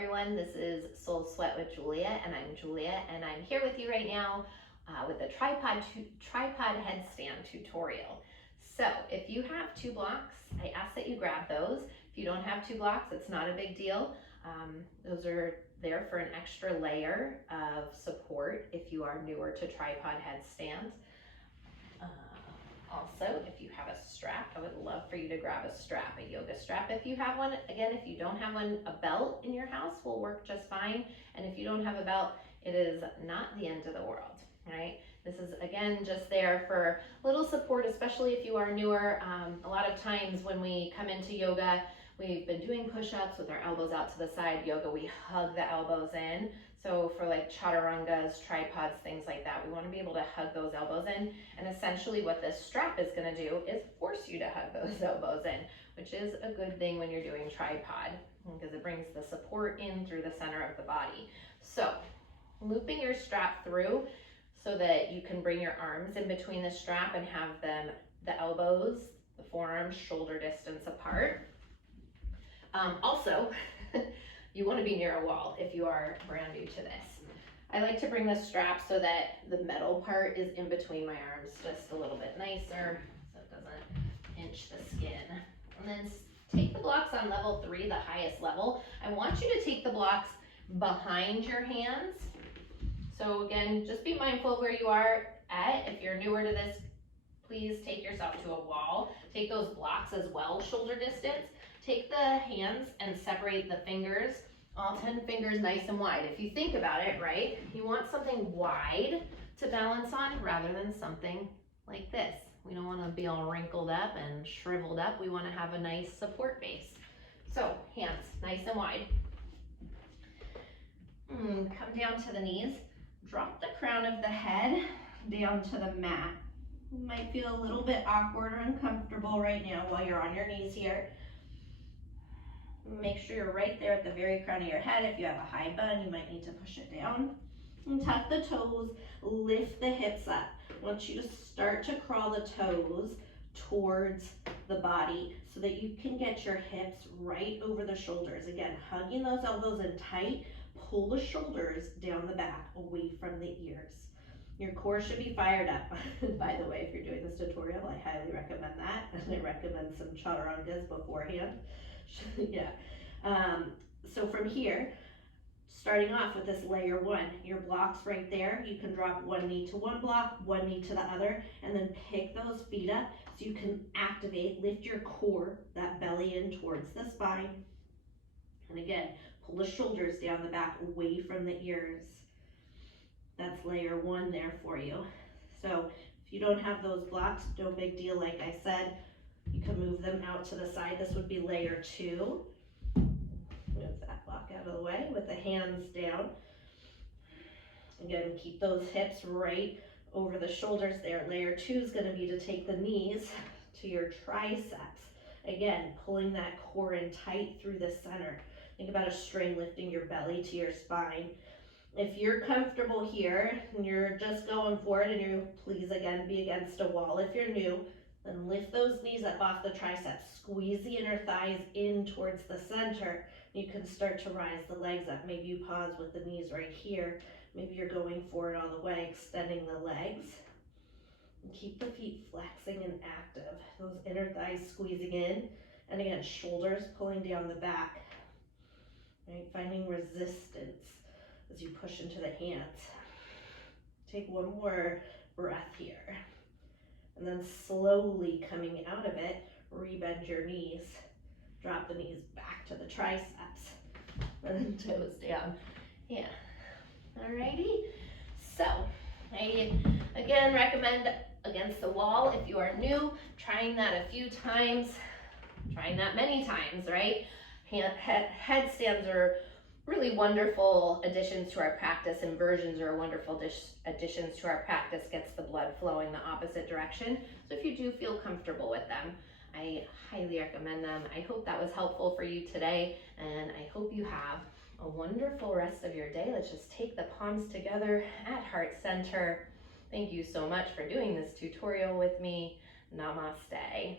everyone, this is Soul Sweat with Julia, and I'm Julia, and I'm here with you right now with a tripod headstand tutorial. So if you have 2 blocks, I ask that you grab those. If you don't have 2 blocks, it's not a big deal. Those are there for an extra layer of support if you are newer to tripod headstands. Also, if you have a strap, I would love for you to grab a strap, a yoga strap if you have one. Again, if you don't have one, a belt in your house will work just fine. And if you don't have a belt, it is not the end of the world, right? This is, again, just there for little support, especially if you are newer. A lot of times when we come into yoga, we've been doing push-ups with our elbows out to the side. Yoga, we hug the elbows in. So for like chaturangas, tripods, things like that, we want to be able to hug those elbows in. And essentially what this strap is going to do is force you to hug those elbows in, which is a good thing when you're doing tripod because it brings the support in through the center of the body. So looping your strap through so that you can bring your arms in between the strap and have them, the elbows, the forearms, shoulder distance apart. Also, you want to be near a wall if you are brand new to this. I like to bring the strap so that the metal part is in between my arms just a little bit nicer so it doesn't pinch the skin. And then take the blocks on level 3, the highest level. I want you to take the blocks behind your hands. So again, just be mindful of where you are at. If you're newer to this, please take yourself to a wall. Take those blocks as well, shoulder distance. Take the hands and separate the fingers, all 10 fingers nice and wide. If you think about it, right, you want something wide to balance on rather than something like this. We don't want to be all wrinkled up and shriveled up. We want to have a nice support base. So hands nice and wide. Come down to the knees. Drop the crown of the head down to the mat. You might feel a little bit awkward or uncomfortable right now while you're on your knees here. Make sure you're right there at the very crown of your head. If you have a high bun, you might need to push it down. And tuck the toes, lift the hips up. I want you to start to crawl the toes towards the body so that you can get your hips right over the shoulders. Again, hugging those elbows in tight, pull the shoulders down the back, away from the ears. Your core should be fired up. By the way, if you're doing this tutorial, I highly recommend that. And I recommend some chaturangas beforehand. Yeah. So from here, starting off with this layer 1, your blocks right there, you can drop one knee to one block, one knee to the other, and then pick those feet up so you can activate, lift your core, that belly in towards the spine. And again, pull the shoulders down the back, away from the ears. That's layer 1 there for you. So if you don't have those blocks, no big deal. Like I said, you can move them out to the side. This would be layer 2. Move that block out of the way with the hands down. Again, keep those hips right over the shoulders there. Layer 2 is going to be to take the knees to your triceps. Again, pulling that core in tight through the center. Think about a string lifting your belly to your spine. If you're comfortable here and you're just going for it, and you please again be against a wall if you're new, then lift those knees up off the triceps. Squeeze the inner thighs in towards the center. You can start to rise the legs up. Maybe you pause with the knees right here. Maybe you're going for it all the way, extending the legs. And keep the feet flexing and active. Those inner thighs squeezing in. And again, shoulders pulling down the back. Right? Finding resistance as you push into the hands. Take one more breath here. And then slowly coming out of it, rebend your knees. Drop the knees back to the triceps. And then toes down. Yeah. Alrighty. So, I again recommend against the wall if you are new, trying that a few times, trying that many times, right? Headstands are really wonderful additions to our practice. Inversions are wonderful additions to our practice, gets the blood flowing the opposite direction. So if you do feel comfortable with them, I highly recommend them. I hope that was helpful for you today, and I hope you have a wonderful rest of your day. Let's just take the palms together at heart center. Thank you so much for doing this tutorial with me. Namaste.